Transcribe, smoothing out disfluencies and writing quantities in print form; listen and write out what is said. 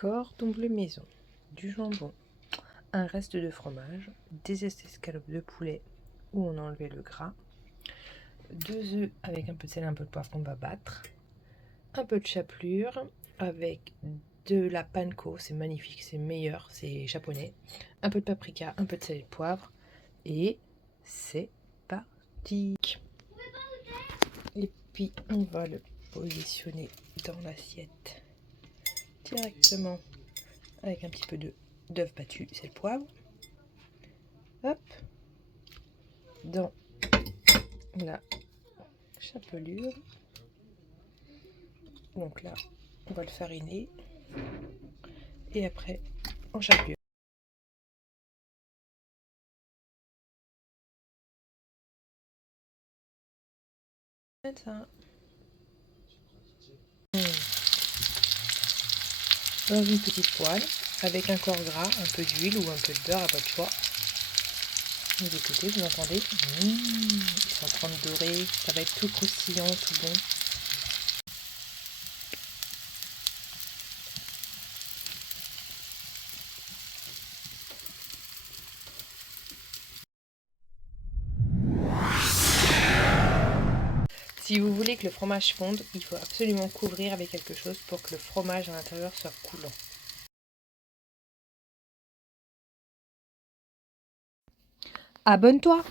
cordon bleu maison, du jambon, un reste de fromage, des escalopes de poulet où on a enlevé le gras, 2 œufs avec un peu de sel et un peu de poivre qu'on va battre, un peu de chapelure avec de la panko, c'est magnifique, c'est meilleur, c'est japonais, un peu de paprika, un peu de sel et de poivre, et c'est parti. Et puis on va le positionner dans l'assiette directement avec un petit peu d'œuf battu, c'est le poivre. Hop, dans la chapelure. Donc là, on va le fariner et après en chapelure. Ça. Dans une petite poêle avec un corps gras, un peu d'huile ou un peu de beurre à votre choix. Vous écoutez, vous entendez, ils sont en train de dorer, ça va être tout croustillant, tout bon. Si vous voulez que le fromage fonde, il faut absolument couvrir avec quelque chose pour que le fromage à l'intérieur soit coulant. Abonne-toi!